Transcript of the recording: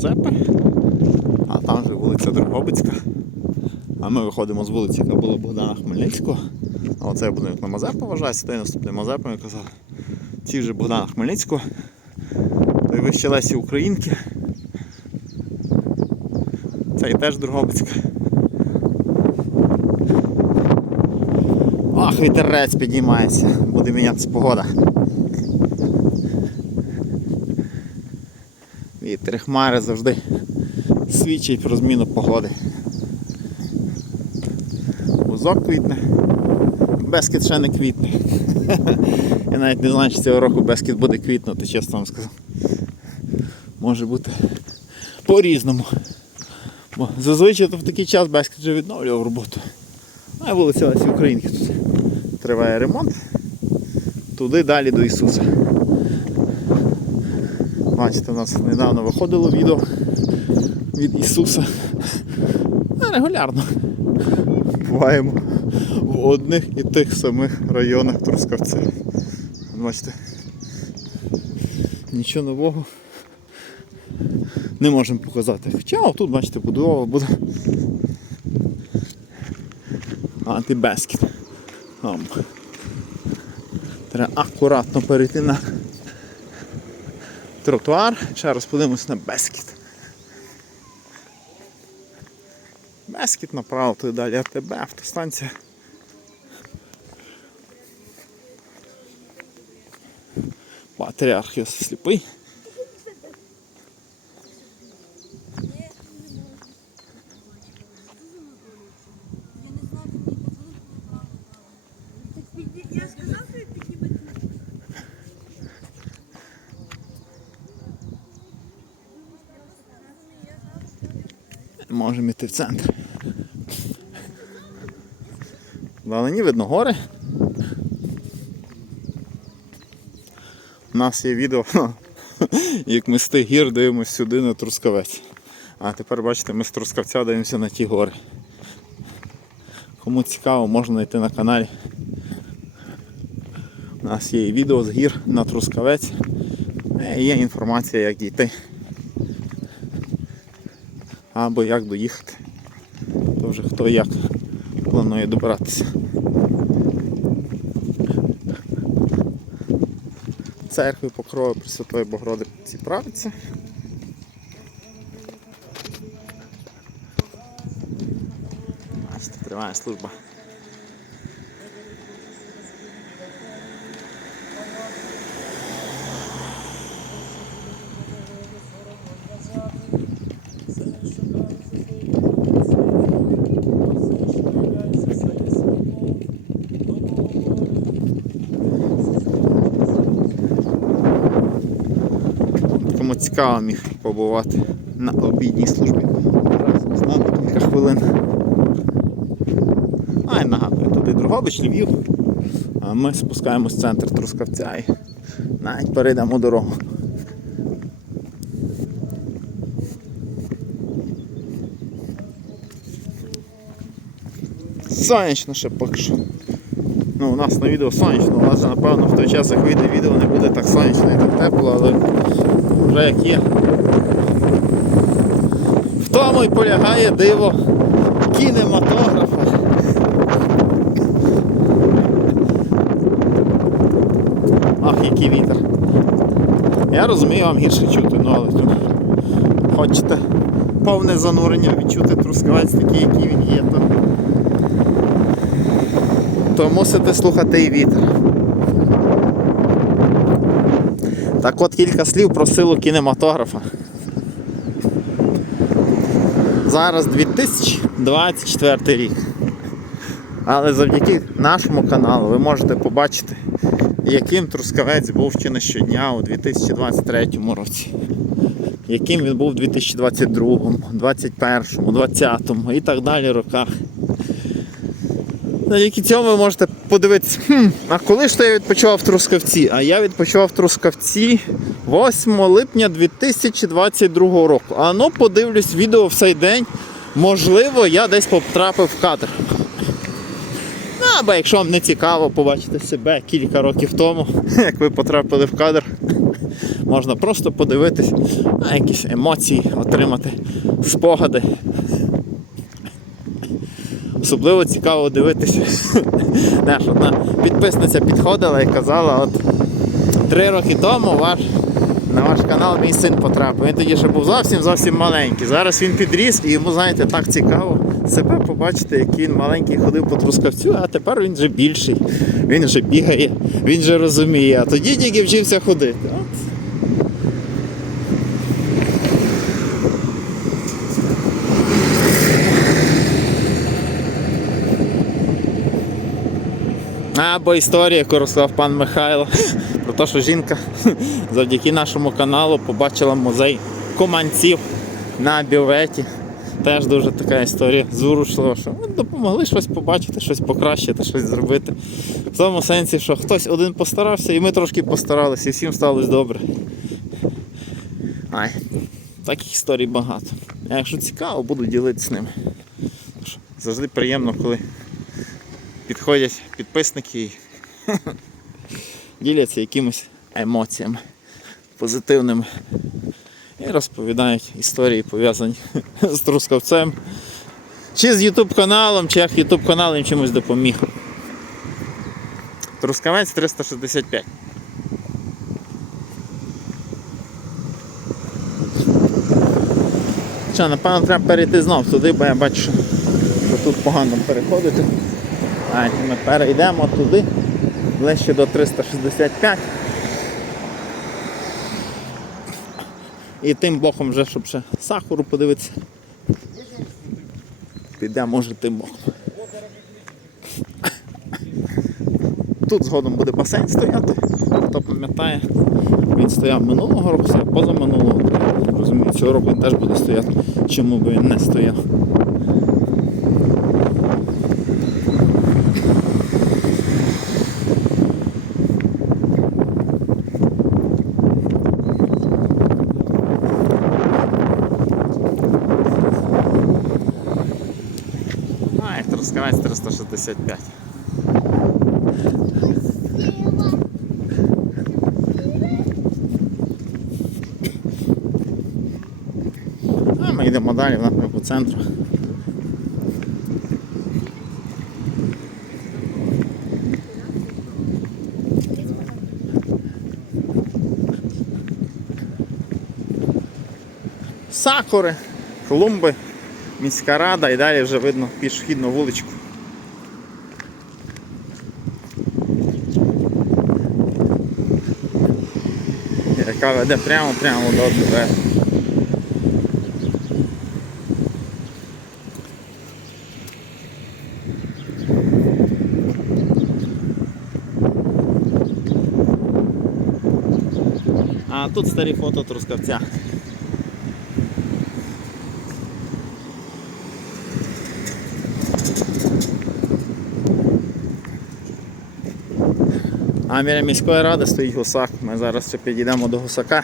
Мазепи, а там же вулиця Дрогобицька. А ми виходимо з вулиці, яка була Богдана Хмельницького. А оцей будинок на Мазепа вважається, той наступний Мазепа, я казав. Ці вже Богдана Хмельницького. Той вище Лесі Українки. Цей теж Дрогобицька. Ах, вітерець підіймається, буде мінятися погода. І хмари завжди свідчать про зміну погоди. Бузок квітне, Бескіт ще не квітне. Я навіть не знаю, чи цього року Бескіт буде квітнути, чесно вам сказав. Може бути по-різному. Бо зазвичай то в такий час Бескіт вже відновлював роботу. А вулиця Лесі Українки тут триває ремонт. Туди далі до Ісуса. Бачите, у нас недавно виходило відео від Ісуса. Регулярно. Буваємо в одних і тих самих районах Трускавця. Бачите, нічого нового не можемо показати. Хоча тут, бачите, будова буде антибескіт. Треба акуратно перейти на тротуар. Ще раз подивимось на Бескіт. Бескіт направо, туди далі АТБ, автостанція. Патріарх Йосиф сліпий. Можемо йти в центр. Вдалині видно гори. У нас є відео, як ми з тих гір дивимося сюди на Трускавець. А тепер бачите, ми з Трускавця дивимося на ті гори. Кому цікаво, можна знайти на каналі. У нас є і відео з гір на Трускавець. Е, Є інформація, як дійти або як доїхати. То вже хто як планує добиратися. Церкви покрою Пресвятої Богородиці правиться. Бачите, триває служба. Кому цікаво міг побувати на обідній службі. Зараз на кілька хвилин. А й нагадую, туди Дрогобич, Львів. А ми спускаємось в центр Трускавця і навіть перейдемо дорогу. Сонячно ще поки що. Ну, у нас на відео сонячно, у вас напевно в той час, як вийде відео, не буде так сонячно і так тепло, але вже як є. В тому й полягає диво кінематографа. Ах, який вітер. Я розумію, вам гірше чути, ну але тут хочете повне занурення відчути трускавець такий, який він є, то, то мусите слухати і вітер. Так от кілька слів про силу кінематографа. Зараз 2024 рік. Але завдяки нашому каналу ви можете побачити, яким Трускавець був ще не щодня у 2023 році. Яким він був у 2022, 2021, 2020 і так далі роках. Завдяки цьому ви можете подивитися, хм, а коли ж то я відпочивав в Трускавці? А я відпочивав в Трускавці 8 липня 2022 року. А ну подивлюсь відео в цей день. Можливо, я десь потрапив в кадр. Ну, або якщо вам не цікаво побачити себе кілька років тому, як ви потрапили в кадр, Можна просто подивитись на якісь емоції, отримати спогади. Особливо цікаво дивитися. Знаєш, одна підписниця підходила і казала, от три роки тому ваш, на ваш канал мій син потрапив. Він тоді ще був зовсім зовсім маленький. Зараз він підріс і йому, знаєте, так цікаво себе побачити, який він маленький ходив по трускавцю, а тепер він вже більший. Він вже бігає, він вже розуміє. А тоді тільки вчився ходити. От. Або історія, яку розказав пан Михайло, про те, що жінка завдяки нашому каналу побачила музей команців на бюветі. Теж дуже така історія зворушлива, що допомогли щось побачити, щось покращити, щось зробити. В тому сенсі, що хтось один постарався, і ми трошки постаралися, і всім сталося добре. Ай, таких історій багато. А якщо цікаво, буду ділитися з ними. Завжди приємно, коли підходять підписники і діляться якимись емоціями позитивними і розповідають історії, пов'язані з трускавцем. Чи з YouTube каналом, чи як YouTube канал їм чимось допоміг. Трускавець 365. Що, напевно, треба перейти знов туди, бо я бачу, що тут погано переходити. А, ми перейдемо туди, ближче до 365. І тим боком вже, щоб ще сахару подивитися. Підемо, може, тим боком. Тут згодом буде басейн стояти. Хто пам'ятає, він стояв минулого року, стояв позаминулого. Розумію, цього року він теж буде стояти. Чому би він не стояв? Ай, Трускавець 365. А ми йдемо далі в напрямку центру. Сакури, клумби, міська рада і далі вже видно пішохідну вуличку. Яка веде прямо прямо до тебе. А тут старі фото трускавця. А біля міської ради стоїть гусак. Ми зараз підійдемо до гусака.